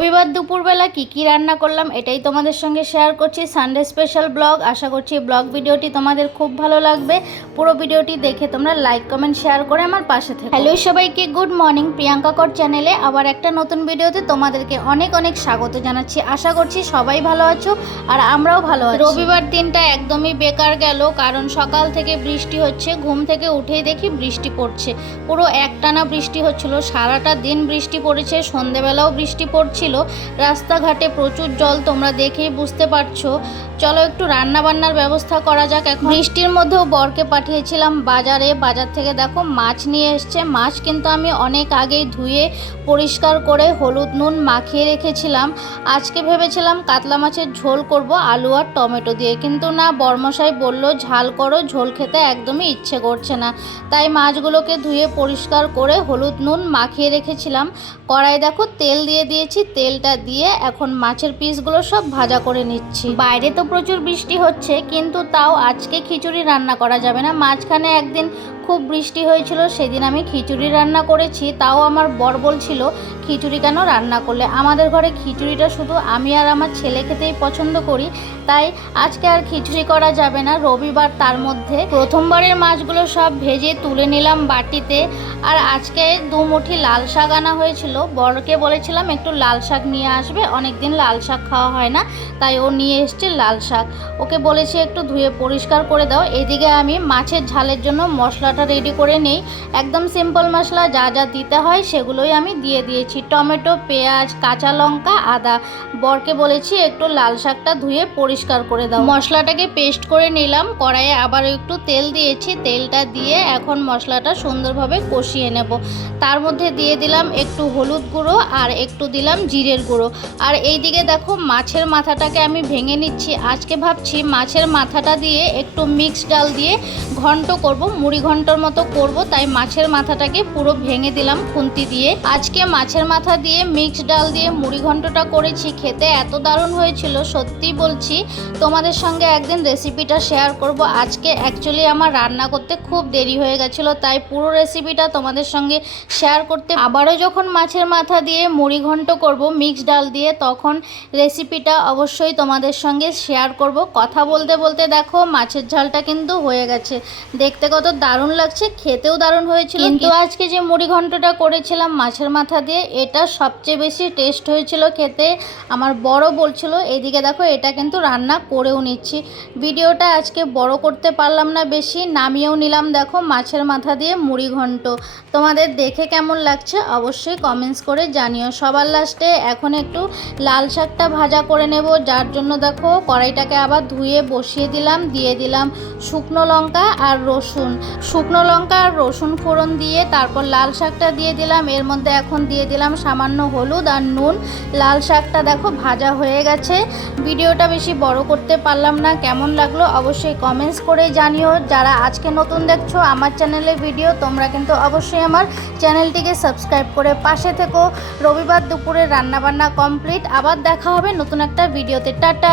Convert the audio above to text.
রবিবার দুপুরবেলা কি রান্না করলাম এটাই তোমাদের সঙ্গে শেয়ার করছি। Sunday special blog. আশা করছি ব্লগ ভিডিওটি তোমাদের খুব ভালো লাগবে। পুরো ভিডিওটি দেখে তোমরা লাইক কমেন্ট শেয়ার করে আমার পাশে থেকো। হ্যালো সবাইকে, গুড মর্নিং। প্রিয়াঙ্কা কর চ্যানেলে আবার একটা নতুন ভিডিওতে তোমাদেরকে অনেক অনেক স্বাগত জানাচ্ছি। আশা করছি সবাই ভালো আছো আর আমরাও ভালো আছি। রবিবার দিনটা একদমই বেকার গেল, কারণ সকাল থেকে বৃষ্টি হচ্ছে। ঘুম থেকে উঠেই দেখি বৃষ্টি পড়ছে, পুরো একটানা বৃষ্টি হচ্ছিল। সারাটা দিন বৃষ্টি পড়েছে, সন্ধেবেলাও বৃষ্টি পড়ছিল। রাস্তাঘাটে প্রচুর জল, তোমরা দেখেই বুঝতে পারছো। চলো একটু রান্না বান্নার ব্যবস্থা করা যাক। এখন বৃষ্টির মধ্যেও বরকে পাঠিয়েছিলাম বাজারে। বাজার থেকে দেখো মাছ নিয়ে এসছে। মাছ কিন্তু আমি অনেক আগেই ধুয়ে পরিষ্কার করে হলুদ নুন মাখিয়ে রেখেছিলাম। আজকে ভেবেছিলাম কাতলা মাছের ঝোল করব আলু আর টমেটো দিয়ে, কিন্তু না, বরমশাই বলল ঝাল করো, ঝোল খেতে একদমই ইচ্ছে করছে না। তাই মাছগুলোকে ধুয়ে পরিষ্কার করে হলুদ নুন মাখিয়ে রেখেছিলাম। কড়াই দেখো তেল দিয়ে দিয়েছি। তেলটা দিয়ে এখন মাছের পিসগুলো সব ভাজা করে নিচ্ছি। বাইরে তো প্রচুর বৃষ্টি হচ্ছে, কিন্তু তাও আজকে খিচুড়ি রান্না করা যাবে না। মাঝখানে একদিন খুব বৃষ্টি হয়েছিল, সেদিন আমি খিচুড়ি রান্না করেছি। তাও আমার বর বলছিল খিচুড়ি কেন রান্না করলে। আমাদের ঘরে খিচুড়িটা শুধু আমি আর আমার ছেলে খেতেই পছন্দ করি, তাই আজকে আর খিচুড়ি করা যাবে না। রবিবার, তার মধ্যে প্রথমবারের মাছগুলো সব ভেজে তুলে নিলাম বাটিতে। আর আজকে 2 মুঠি লাল শাক আনা হয়েছিল। বরকে বলেছিলাম একটু লাল শাক নিয়ে আসবে, অনেকদিন লাল শাক খাওয়া হয় না, তাই ও নিয়ে এসছে লাল শাক। ওকে বলেছি একটু ধুয়ে পরিষ্কার করে দাও। এদিকে আমি মাছের ঝালের জন্য মশলাটা রেডি করে নেই। একদম সিম্পল মশলা, যা যা দিতে হয় সেগুলোই আমি দিয়ে দিয়েছি। টমেটো, পেঁয়াজ, কাঁচা লঙ্কা, আদা। বরকে বলেছি একটু লাল শাকটা ধুয়ে পরিষ্কার করে দাও। মশলাটাকে পেস্ট করে নিলাম। কড়াইয়ে আবার একটু তেল দিয়েছি। তেলটা দিয়ে এখন মশলাটা সুন্দরভাবে কষিয়ে নেব। তার মধ্যে দিয়ে দিলাম একটু হলুদ গুঁড়ো আর একটু দিলাম জিরের গুঁড়ো। আর এইদিকে দেখো মাছের মাথাটাকে আমি ভেঙে নিচ্ছি। আজকে ভাবছি মাছের মাথাটা দিয়ে একটু মিক্স ডাল দিয়ে ঘন্ট করব, মুড়ি ঘন্টর মতো করব। তাই মাছের মাথাটাকে পুরো ভেঙে দিলাম খুন্তি দিয়ে। আজকে মাছের মাথা দিয়ে মিক্স ডাল দিয়ে মুড়ি ঘন্টটা করেছি, খেতে এত দারুণ হয়েছিল। সত্যি বলছি, তোমাদের সঙ্গে একদিন রেসিপিটা শেয়ার করব। আজকে অ্যাকচুয়ালি আমার রান্না করতে খুব দেরি হয়ে গেছিলো, তাই পুরো রেসিপিটা তোমাদের সঙ্গে শেয়ার করতে আবারও যখন মাছের মাথা দিয়ে মুড়ি ঘন্ট করব মিক্স ডাল দিয়ে, তখন রেসিপিটা অবশ্যই তোমাদের সঙ্গে শেয়ার করব। কথা বলতে বলতে দেখো মাছের ঝালটা কিন্তু হয়ে গেছে। দেখতে কত দারুণ লাগছে, খেতেও দারুণ হয়েছিল। কিন্তু আজকে যে মুড়ি ঘন্টটা করেছিলাম মাছের মাথা দিয়ে, এটা সবচেয়ে বেশি টেস্ট হয়েছিল খেতে। আমার বড় বলছিল। এদিকে দেখো এটা কিন্তু রান্না করেও নিচ্ছি। ভিডিওটা আজকে বড় করতে পারলাম না বেশি, নামিয়েও নিলাম। দেখো মাছের মাথা দিয়ে মুড়ি ঘন্ট তোমাদের দেখে কেমন লাগছে অবশ্যই কমেন্টস করে জানিও। সবার লাস্টে এখন একটু লাল শাকটা ভাজা করে নেব, যার জন্য দেখো কড়াইটাকে আবার ধুয়ে বসিয়ে দিলাম। দিয়ে দিলাম শুকনো লঙ্কা আর রসুন। শুকনো লঙ্কা আর রসুন ফোড়ন দিয়ে তারপর লাল শাকটা দিয়ে দিলাম। এর মধ্যে এখন দিয়ে দিলাম সামান্য হলুদ আর নুন। লাল শাকটা দেখো ভাজা হয়ে গেছে। ভিডিওটা বেশি বড় করতে পারলাম না, কেমন লাগলো অবশ্যই কমেন্টস করে জানিও। যারা আজকে নতুন দেখছো আমার চ্যানেলে ভিডিও, তোমরা কিন্তু অবশ্যই আমার চ্যানেলটিকে সাবস্ক্রাইব করে পাশে থেকো। রবিবার দুপুরে রান্নাবান্না কমপ্লিট। আবার দেখা হবে নতুন একটা ভিডিওতে। টাটা।